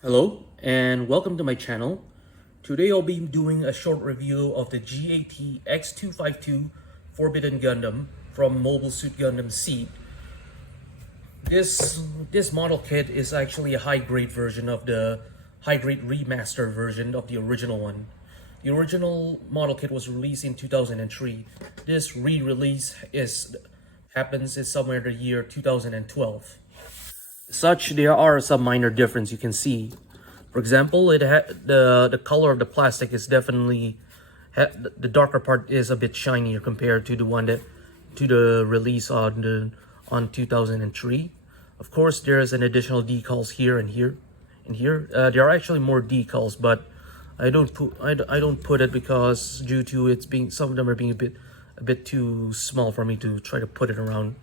Hello and welcome to my channel. Today I'll be doing a short review of the GAT-X252 Forbidden Gundam from Mobile Suit Gundam Seed. This model kit is actually a high-grade version of the high-grade remaster version of the original one. The original model kit was released in 2003. This re-release happens somewhere in the year 2012. Such, there are some minor differences you can see. For example, the color of the plastic is definitely the darker part is a bit shinier compared to the one that to the release on 2003. Of course, there is an additional decals here and here and here. There are actually more decals, but I don't put it because due to it's being some of them are being a bit too small for me to try to put it around.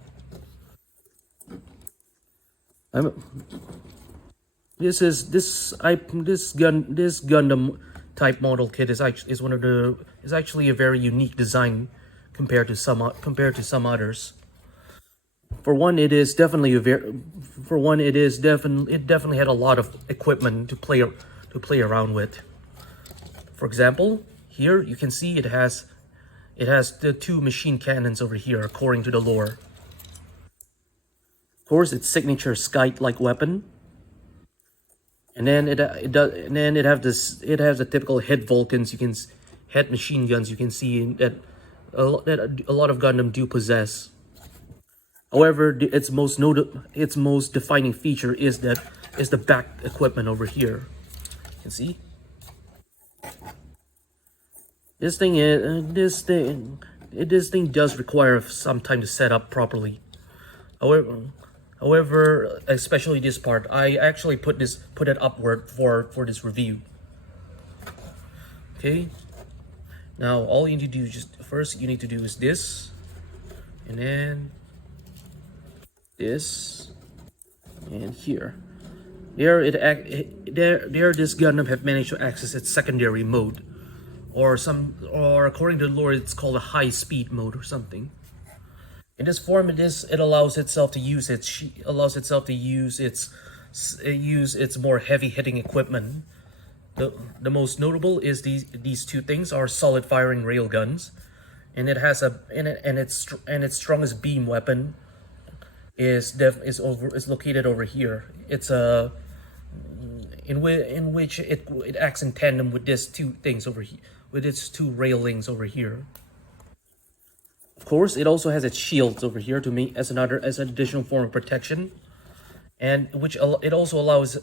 This Gundam type model kit is actually a very unique design compared to some others. For one, it definitely had a lot of equipment to play around with. For example, here you can see it has the two machine cannons over here according to the lore. Of course, its signature Scythe-like weapon, and then it has the typical head Vulcans head machine guns you can see that a lot of Gundam do possess. However, its most defining feature is the back equipment over here. You can see this thing does require some time to set up properly. However, especially this part, I actually put it upward for this review. Okay. Now all you need to do is this, and then this, and here. This Gundam have managed to access its secondary mode, or according to the lore, it's called a high-speed mode or something. In this form, it allows itself to use its more heavy-hitting equipment. The most notable is these two things are solid firing railguns, and its strongest beam weapon is located over here. It's in which it acts in tandem with these two things over here, with its two railings over here. Of course, it also has its shields over here to make as an additional form of protection, and which it also allows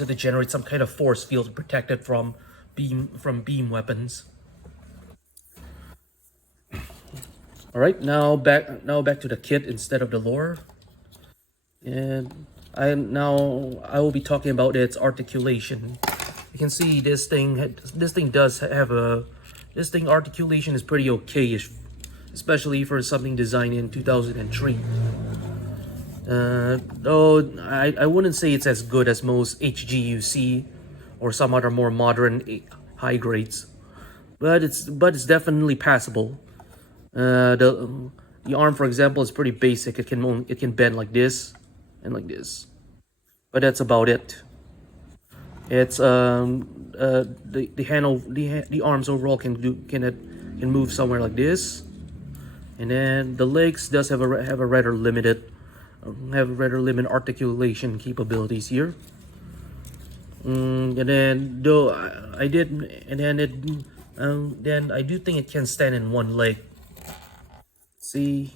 it to generate some kind of force field to protect it from beam weapons. All right, now back to the kit instead of the lore, and I will be talking about its articulation. You can see this thing articulation is pretty okay-ish, especially for something designed in 2003. Though I wouldn't say it's as good as most HG or some other more modern high grades, but it's definitely passable. The arm, for example, is pretty basic. It can bend like this and like this, but that's about it. It's the arms overall can move somewhere like this. And then the legs does have a rather limited articulation capabilities here. And then then I do think it can stand in one leg. See,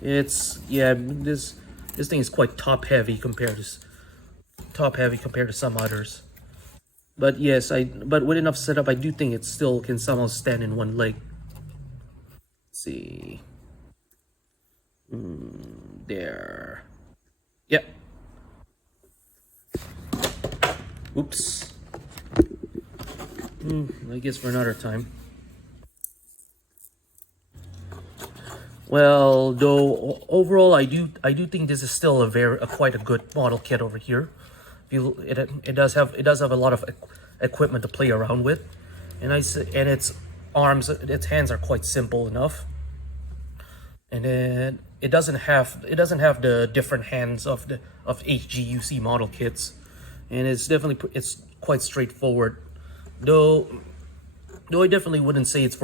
this thing is quite top heavy compared to some others. But yes, but with enough setup, I do think it still can somehow stand in one leg. Let's see. There. Yep. Oops. I guess for another time. Well, though overall, I do think this is still quite a good model kit over here. It does have a lot of equipment to play around with, and its hands are quite simple enough, and then it doesn't have the different hands of HGUC model kits, and it's quite straightforward. Though I definitely wouldn't say it's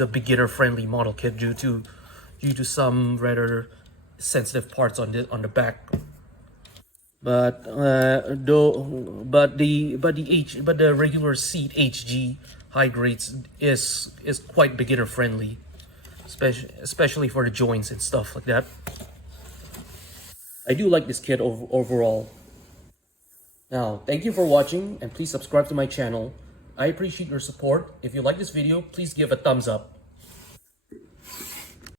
a beginner friendly model kit due to some rather sensitive parts on the back. But the regular SEED HG high grades is quite beginner friendly, especially for the joints and stuff like that. I do like this kit overall. Now, thank you for watching, and please subscribe to my channel. I appreciate your support. If you like this video, please give a thumbs up.